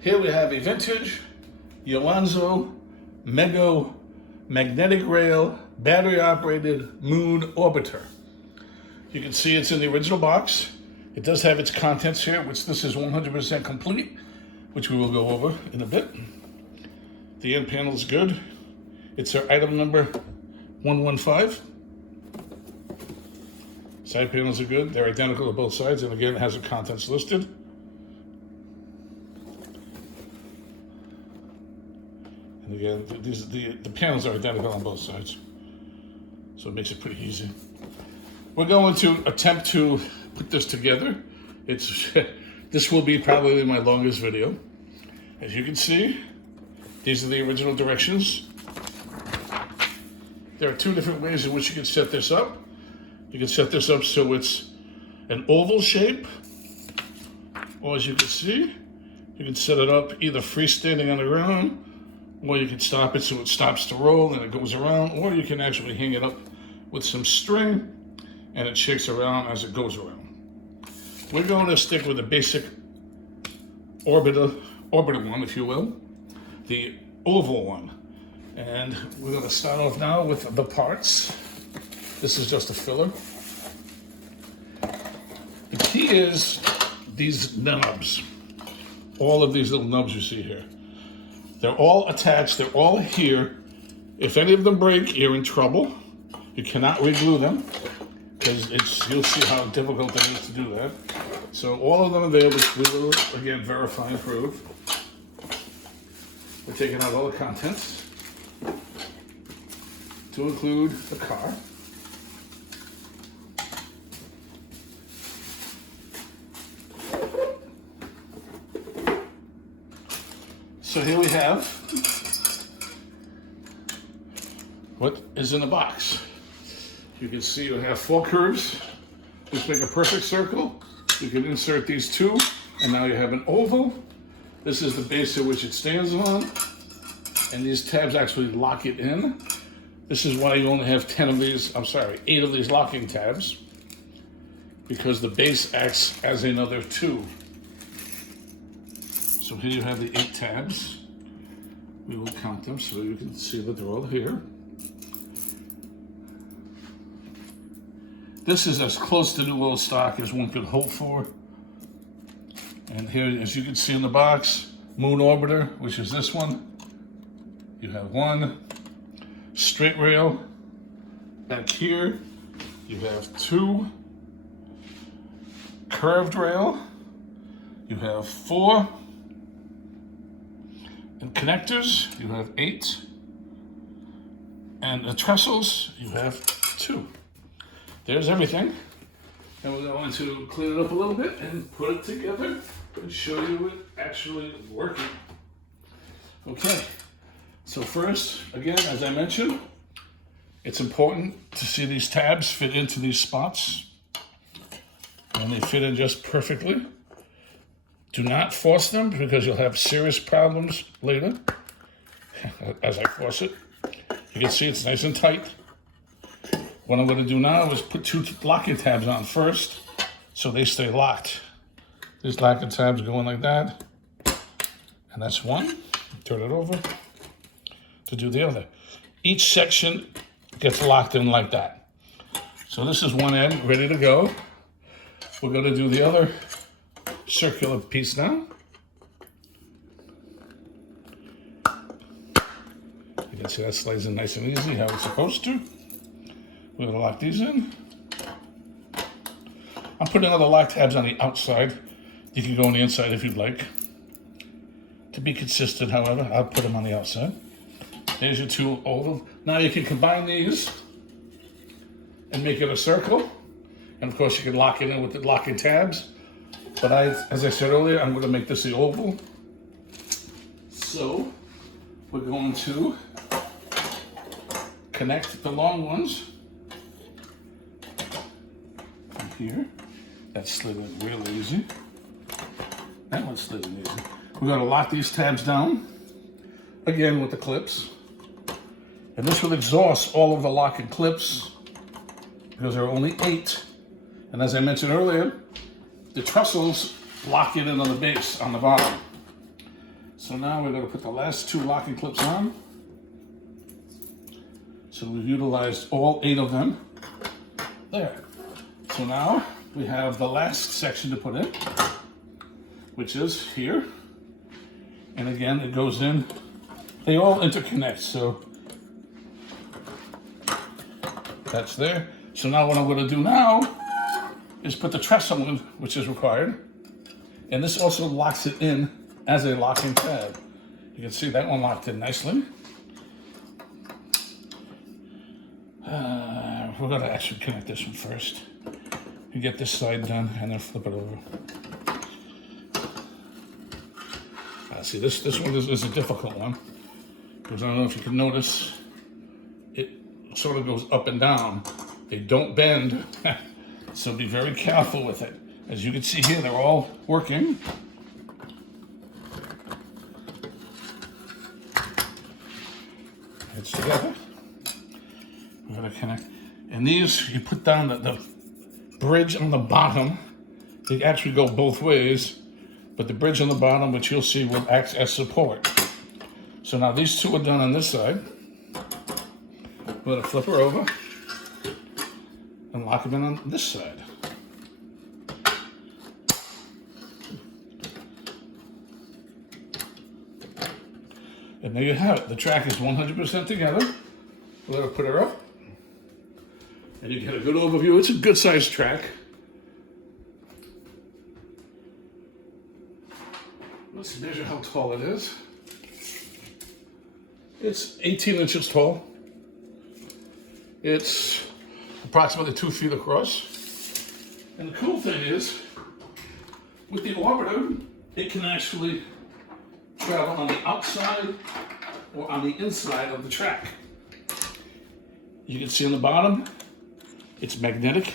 Here we have a vintage Yonezawa Mego magnetic rail battery operated moon orbiter. You can see it's in the original box. It does have its contents here, which this is 100% complete, which we will go over in a bit. The end panel is good. It's our item number 115. Side panels are good. They're identical to both sides, and again, it has the contents listed. And again, the panels are identical on both sides, so it makes it pretty easy. We're going to attempt to put this together. This will be probably my longest video. As you can see, these are the original directions. There are two different ways in which you can set this up. You can set this up so it's an oval shape, or as you can see, you can set it up either freestanding on the ground, or you can stop it so it stops to roll and it goes around, or you can actually hang it up with some string and it shakes around as it goes around. We're going to stick with the basic orbital one, if you will, the oval one. And we're going to start off now with the parts. This is just a filler. The key is these nubs. All of these little nubs you see here. They're all attached, they're all here. If any of them break, you're in trouble. You cannot re-glue them, because you'll see how difficult it is to do that. So all of them are there, which we will, again, verify and prove. We're taking out all the contents to include the car. So here we have what is in the box. You can see you have 4 curves, which make a perfect circle. You can insert these 2, and now you have an oval. This is the base at which it stands on, and these tabs actually lock it in. This is why you only have 8 of these locking tabs, because the base acts as another 2. So here you have the 8 tabs. We will count them so you can see that they're all here. This is as close to new old stock as one could hope for. And here, as you can see in the box, Moon Orbiter, which is this one. You have 1 straight rail. Back here, you have 2 curved rail. You have 4 and connectors. You have 8. And the trestles, you have 2. There's everything. And we're going to clean it up a little bit and put it together and show you it actually working. Okay, so first, again, as I mentioned, it's important to see these tabs fit into these spots. And they fit in just perfectly. Do not force them, because you'll have serious problems later as I force it. You can see it's nice and tight. What I'm going to do now is put 2 locking tabs on first, so they stay locked. These locking tabs go in like that, and that's 1. Turn it over to do the other. Each section gets locked in like that. So this is one end ready to go. We're going to do the other circular piece now. You can see that slides in nice and easy, how it's supposed to. We're going to lock these in. I'm putting other lock tabs on the outside. You can go on the inside if you'd like. To be consistent, however, I'll put them on the outside. There's your 2 oval. Now you can combine these and make it a circle. And of course you can lock it in with the locking tabs. But as I said earlier, I'm going to make this the oval. So we're going to connect the long ones from here. That slid in real easy. That one slid in easy. We're going to lock these tabs down, again with the clips. And this will exhaust all of the locking clips, because there are only 8. And as I mentioned earlier, the trestles lock it in on the base, on the bottom. So now we're going to put the last 2 locking clips on. So we've utilized all 8 of them. There. So now we have the last section to put in, which is here. And again, it goes in. They all interconnect, so that's there. So now what I'm going to do now is put the trestle in, which is required. And this also locks it in as a locking tab. You can see that one locked in nicely. We're going to actually connect this one first. You get this side done and then flip it over. See, this one is a difficult one, because I don't know if you can notice, it sort of goes up and down. They don't bend, so be very careful with it. As you can see here, they're all working. It's together. We're going to connect. And these, you put down the bridge on the bottom. They actually go both ways, but the bridge on the bottom, which you'll see, will act as support. So now these 2 are done on this side. We're going to flip her over and lock them in on this side. And there you have it. The track is 100% together. We're going to put her up. And you get a good overview. It's a good sized track. Let's measure how tall it is. It's 18 inches tall. It's approximately 2 feet across. And the cool thing is, with the orbiter, it can actually travel on the outside or on the inside of the track. You can see on the bottom, it's magnetic.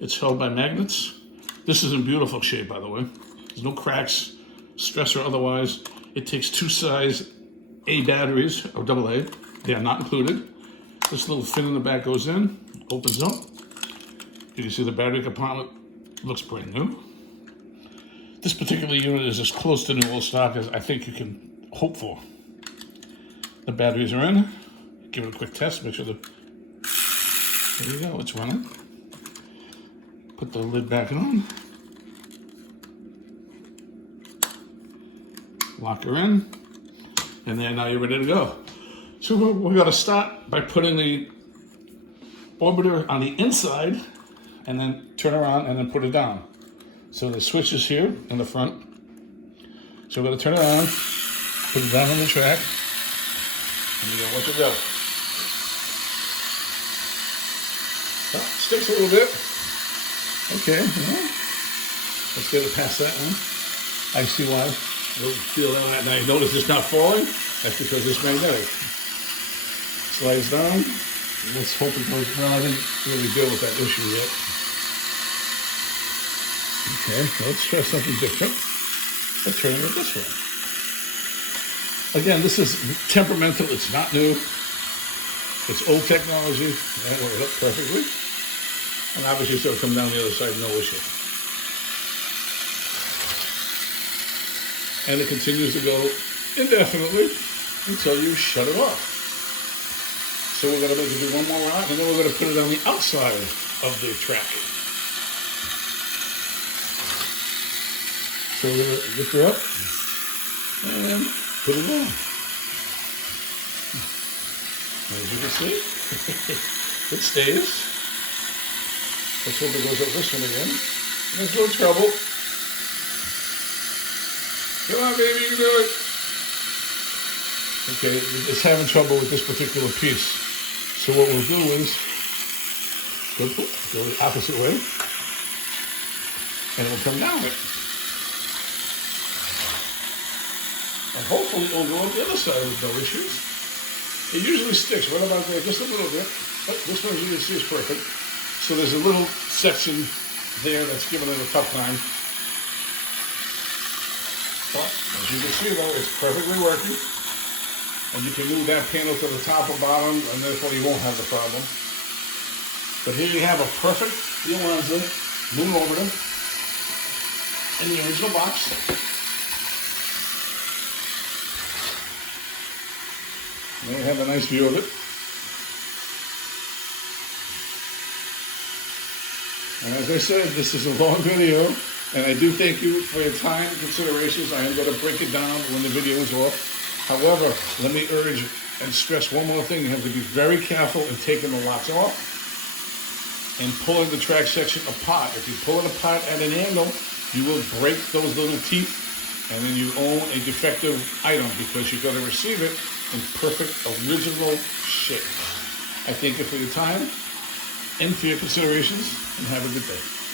It's held by magnets. This is in beautiful shape, by the way. There's no cracks, stress or otherwise. It takes 2 size A batteries, or AA. They are not included. This little fin in the back goes in, opens up. You can see the battery compartment looks brand new. This particular unit is as close to new old stock as I think you can hope for. The batteries are in. Give it a quick test, make sure there you go, it's running. Put the lid back on. Lock her in. And then now you're ready to go. So we're going to start by putting the orbiter on the inside and then turn around and then put it down. So the switch is here in the front. So we're going to turn it on, put it down on the track, and you go, watch it go. Oh, sticks a little bit. Okay, well, let's get it past that one. I see why. You'll feel that, and I notice it's not falling. That's because it's magnetic. Slides down. Let's hope it goes. Well, I didn't really deal with that issue yet. Okay, let's try something different. Let's turn it this way. Again, this is temperamental. It's not new. It's old technology. That worked up perfectly. And obviously it's going to come down the other side, no issue. And it continues to go indefinitely until you shut it off. So we're going to make it do one more round, and then we're going to put it on the outside of the track. So we're going to lift her up and put it on. As you can see, it stays. Let's hope it goes up this one again. There's no trouble. Come on, baby, you can do it. Okay, it's having trouble with this particular piece. So what we'll do is go the opposite way, and it will come down it. And hopefully it will go on the other side with no issues. It usually sticks right about there, just a little bit. But this one, as you can see, is perfect. So there's a little section there that's giving it a tough time. But as you can see, though, it's perfectly working. And you can move that panel to the top or bottom, and therefore you won't have the problem. But here you have a perfect Yonezawa moon orbiter in the original box. There you have a nice view of it. And as I said, this is a long video, and I do thank you for your time and considerations. I am going to break it down when the video is off. However, let me urge and stress one more thing. You have to be very careful in taking the locks off and pulling the track section apart. If you pull it apart at an angle, you will break those little teeth, and then you own a defective item because you're going to receive it in perfect original shape. I thank you for your time and for your considerations, and have a good day.